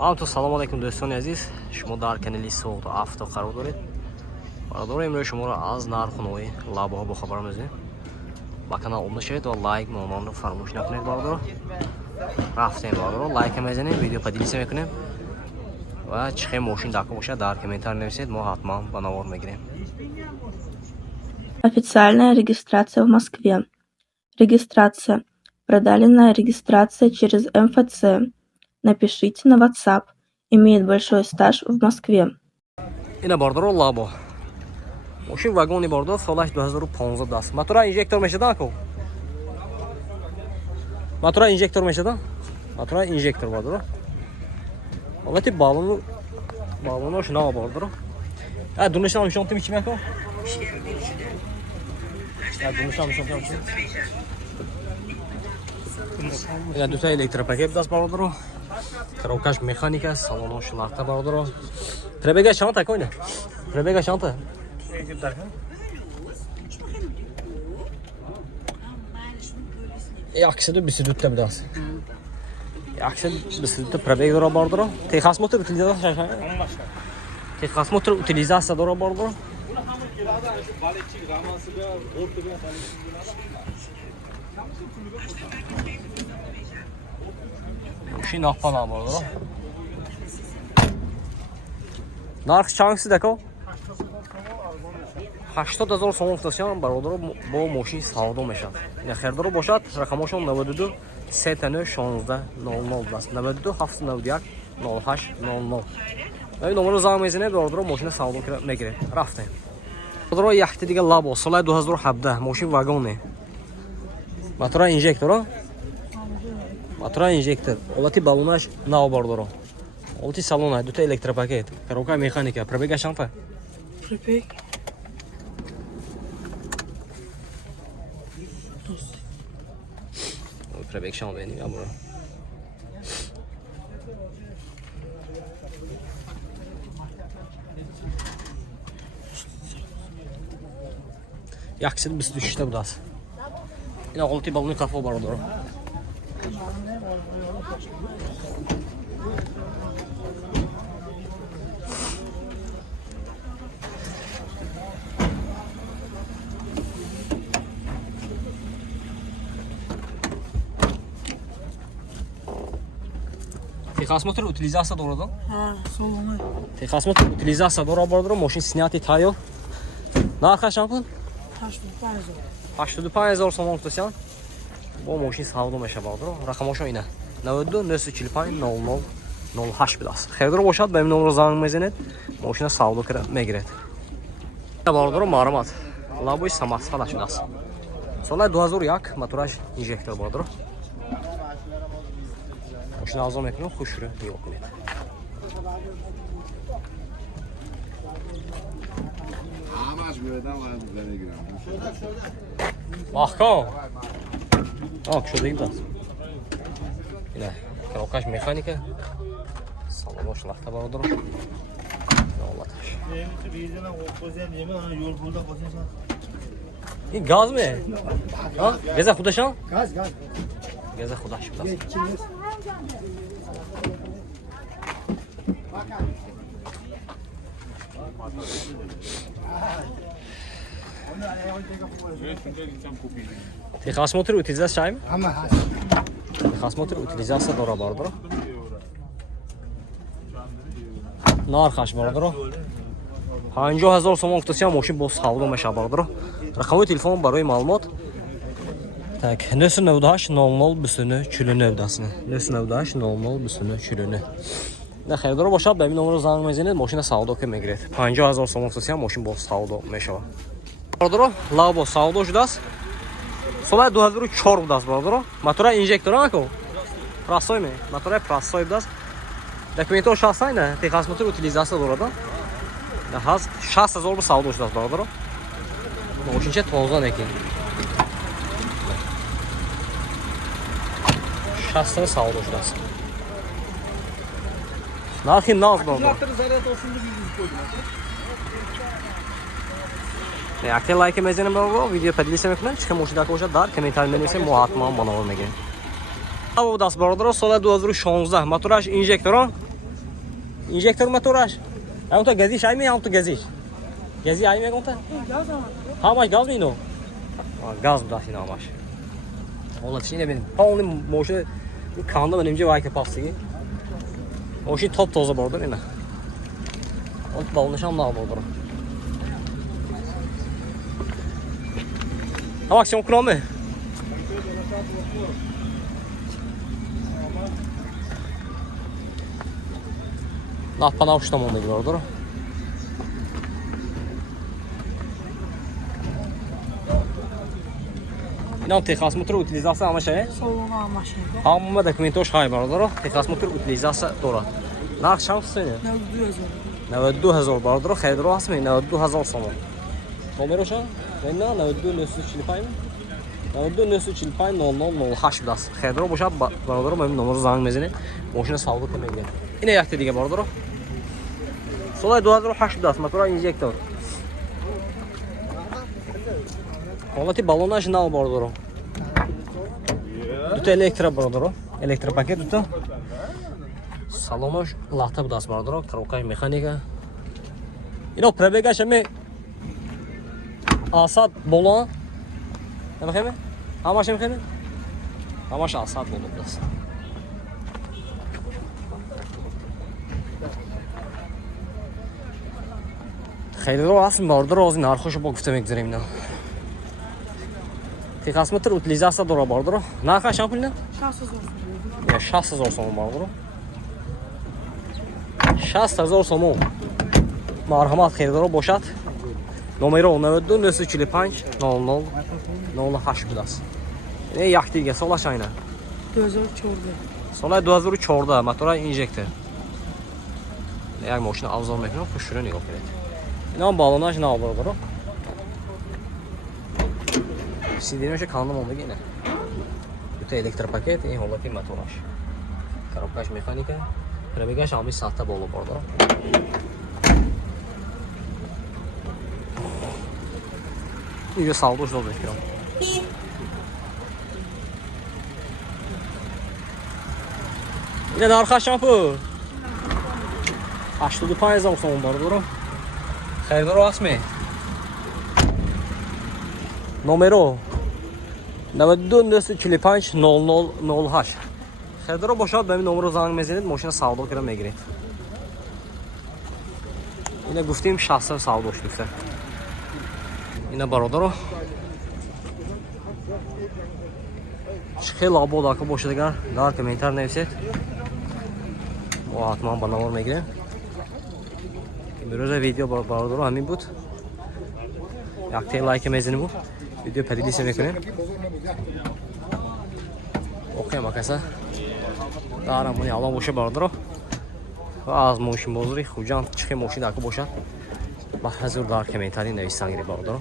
همونطور سلام علیکم دوستان عزیز، شما در کانال سوخت افتا قرار دارید. برادر امروز شما را از نرخ نوی لابه ها بخبر می‌دیم. با کانال عمر شید و لایک نمون رو فراموش نکنید برادر. رفتیم برادر، لایک می‌زنید، ویدیو پادیلیس می‌کنیم و چه ماشین داخل باشه در комментарий نویسید، ما حتما با نوار می‌گیریم. Официальная регистрация в Москве. Регистрация. Продаленная регистрация через МФЦ. Напишите на WhatsApp. Имеет большой стаж в Москве. اینا برادر لابه. ماشین واگونی برادر سالش 2015 است. موتور اینجکتور میشه داکو. موتور اینجکتور میشه دا. موتور اینجکتور برادر. البته بالونش نه برادر. دونش هم شانتی میچی میکن. دونش هم شانتی میچی. یا دو تا الکتروپاکت دست برادر. Коробкаш механика, салонош лахта برادر. Пребега шанта койне. Пребега шанта. Yaxşıdır, bisidutda biraz. Yaxşıdır, bisidutda prebeg dora برادر. Texas motor utilizasiya. Texas motor utilizasiya dora برادر. Muşin ahpana برادر. Narx çansı dako. 80000 сом функцион برادر با ماشین سودا میشد. یا خریدار باشد رقمشون 92 39 16 00 است. 92 791 08 00. این نمره زنگ میزنید برادر ماشین سودا میگیره. رفتیم. برادر یک دیگه لابو سال 2017 ماشین واگونه. موتور اینجکتور. موتور اینجکتور. البته بالونش نو برادر. البته салон دو تا الکتروپاکت. коробка механика. Пробега шанта. Пробег. Prebek şan benim ya bura. Yaxşıdır biz düşüşdə bu da. Yine qolti balını kafa var orada. Texas motor utilizasiya doğrudan. Ha, solunu. Texas motor utilizasiya doğru bardır. Maşin снятый tayo. Narx şampun? 85000 сом функцион. Bu maşin savdo meşe bardır. Raqamşo ina. 92 945 00 08 bilas. Xəridar boşad benim nömrə zəng məzənət. Maşına savdo kira məgirət. Bardır maramat. Laboy samas falaş bilas. Solay 2001 motoraj injektor bardır. Maşın azam ekran xoşru yox idi. Baxqan. Şurada da. Yine коробкаш mexanika. Salon şlaxta bardır. Allah taş. این گاز می؟ ها؟ گاز خودشان؟ گاز. گاز خودش بس. Texas motor utilizasiya mi? Hamma hasta. Texas motor utilizasiya dora bardır. Narxash bardır. 50000 сом функцион мошин бо савдо меша бардар. Рақами телефон барои маълумот. Так, 998 00 29 49 дасна. 998 00 29 49. На херидор бошад ба ин номер занг мезанед, мошина савдо ка мегиред. 50000 сом функцион мошин бо савдо мешава. Бардар, лабо савдо шудааст. Соли 2004 будааст бардар. Мотора инжектор ако. Прасой ме. Мотора прасой будааст. Документош ҳастайна, Texas motor utilizasiya дорад. Haz 6000 bu savdo şudas bardır. Maşinçe tozdan ekin. 6000 savdo şudas. Narxi naz bardır. Yakın like mezenim bardır. Video padilise mekmen. Çıkan maşinda koşa dar. Komentar menüse muhatman bana olmagin. Bu das bardır. Sola 2016 motoraj injektor. Injektor motorаш. Ам то газиш ай ам то газиш. Гази ай мегон та? Gaz ama. Хамаш газ мино. Газ даси намаш. Ола чине бин. Полный моше канда менимче вай капасиги. Moshi top toza bordur ina. Ot balnışam nağ bordur. Ha maksimum kromi. Napana uçtam onda bordur. Inan texas motor utilizatsiya ama şey. Salona maşinede. Hamma dokumentish hay bordur. Texas motor utilizatsiya dora. Narx cham sene. Ne duyuyorsun? 92000 bordur. Xaydro asmi 92000 somon. Nomerosh? Menna 92945. 92945 0008 das. Xaydro boşa bordur. Benim nomer zang mezini. Moshina savdo qilmaydi. Ina yaxti degan bordur. Solay 2008 das. Motor injektor. Holati balonaj nav bordur. Duta elektro bordur. Elektro paket duta. Salonaj lata budas bordur. Коробка mexanika. Ino prebega shame asad bolan. Nima xeme? Hamash xeme? Hamash asad bo'lib budas. Xeyli ro'asm bordur. O'zi narxosh bo gufta megzirim ina. Texas motor utilizatsiya dora bordur. Narxi qancha pulni? Şanssız olsun. Ya 60000 so'm bordur. 60000 so'm. Marhamat xaridor boshad. Nomeri 92945 00 08 budas. Ne yaxtiga solashayna. Gözler çordu. Solay 2004 motora injektor. Jak mashina avzor mekanov xushro nigah qiladi. Inom balonaj nav bordur. Сиденье kandım oldu yine. Bütün elektrik paket, iyi holaki motoraj. Коробкаш mexanika. Prebegаш almış sahte bolu bordur. İyice saldı uçlu oldu ekran. Yine de arka şampu. 85 so'm bordur. Xaridor asmi. Nomero 92945 0008. Xaridor boshad benim nomero zang mezinid mashina savdo qilib megirید. Ina guftim shaxsan savdo shudiksa. Ina barodaro. Xeyli obod aka boshadagar dar komentar navset. Bu hatman bana var megirید. Imroza video barodaro hamin bud. Yakti like mezinid bu. Video پدیدیسه میکنیم اوکی مکسه دارم منی الان باشه باردارو و از موشین بازوری خوجان چخی موشین داکو باشد با حضور دار کمنتاری نویسان گیری باردارو